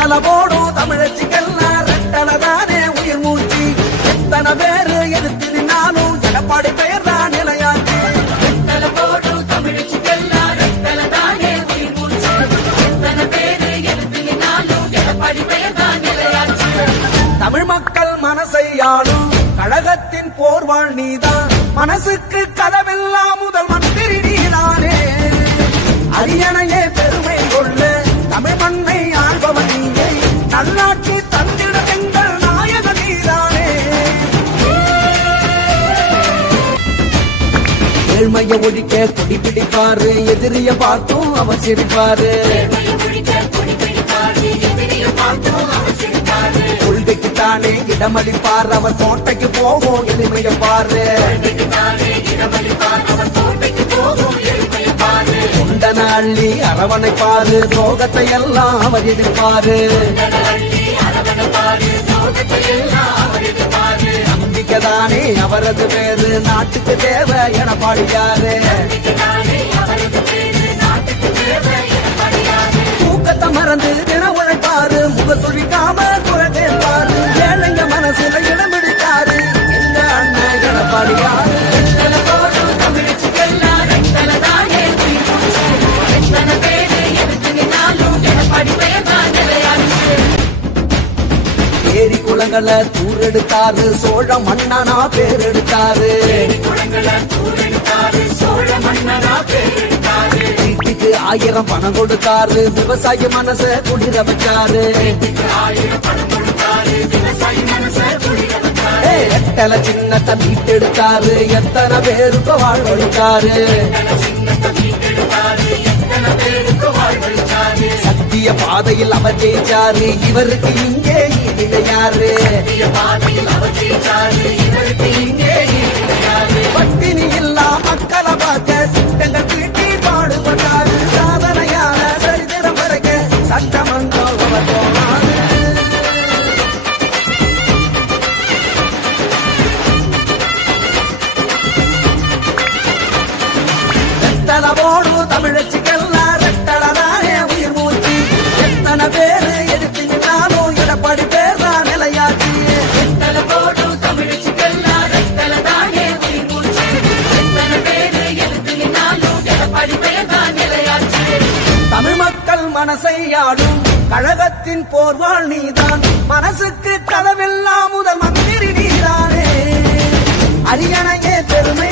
ரெட்டல போடும் தமிழச்சிக்கெல்லாம் ரெட்டலதானே உயிர் மூச்சு. எத்தனை பேரு எதிர்த்து நின்னாலும் எடப்பாடி பெயர் தான் நிலையாச்சு. ரெட்டல போடும் தமிழச்சிக்கெல்லாம் ரெட்டலதானே உயிர் மூச்சு. எத்தனை பேரு எதிர்த்து நின்னாலும் எடப்பாடி பெயர் தான் நிலையாச்சு. தமிழ் மக்கள் மனசை ஆளும் கழகத்தின் போர்வாள் நீதான். மனசுக்கு கதவெல்லாம் முதல் மந்திரி நீதானே. அரியணையே பெருமை கொள்ள தமிழ் மண்ணை ஆள்பவன் நீயே. நல்லாட்சி தந்திட எங்கள் நாயக நீதானே. ஏழ்மைய ஒழிக்க கொடி பிடிப்பாரு, எதிரிய பார்த்தும் அவர் சிரிப்பாரு. கொள்கைக்குத்தானே இடமளிப்பார், அவர் கோட்டைக்கு போவோம் எளிமைய பாரு. குண்டன அள்ளி அரவணைப்பாரு, ரோகத்தை எல்லாம் அவர் எதிர்ப்பாரு. நம்பிக்கைதானே அவரது பேரு, நாட்டுக்கு தேவை எடப்பாடியாரு. தூக்கத்தை மறந்து தின உழைப்பாரு, முக சொல்லிக்காம குறை கேட்பாரு. ஏழைங்க மனசுல இடம் பிடிக்காரு எங்க அண்ணன் எடப்பாடியாரு. ஏரி குளங்களை தூரெடுத்தாரு, சோழ மன்னனா பேர் எடுத்தாரு. வீட்டுக்கு 1000 பணம் கொடுத்தாரு, விவசாய மனச குளிர வச்சாரு. எட்டல சின்னத்தை மீட்டெடுத்தாரு, எத்தனை பேருக்கு வாழ்வழித்தாரு. சத்திய பாதையில் அவர் ஜெயிச்சாரு, இவருக்கு இங்கே இணையாரு. பட்டினி இல்லா மக்களை பார்க்க திட்டங்கள் தீட்டி பாடுபட்டாரு. சாதனையான சரித்திரம் வரைக்க சட்டமன்றம் போனாரு. ரெட்டல போடும் தமிழச்சிக்கெல்லாம் ரெட்டலதானே உயிர் மூச்சு. எத்தனை பேரு எதிர்த்து நின்னாலும் எடப்பாடி பேர் தான் நிலையாச்சு. ரெட்டல போடும் தமிழச்சிக்கெல்லாம் ரெட்டலதானே உயிர் மூச்சு. எத்தனை பேரு எதிர்த்து நின்னாலும் எடப்பாடி பெயர் தான் நிலையாச்சு. தமிழ் மக்கள் மனசை ஆளும் கழகத்தின் போர்வாள் நீதான். மனசுக்கு கதவெல்லாம் முதல் மந்திரி நீதானே. அரியணையே பெருமை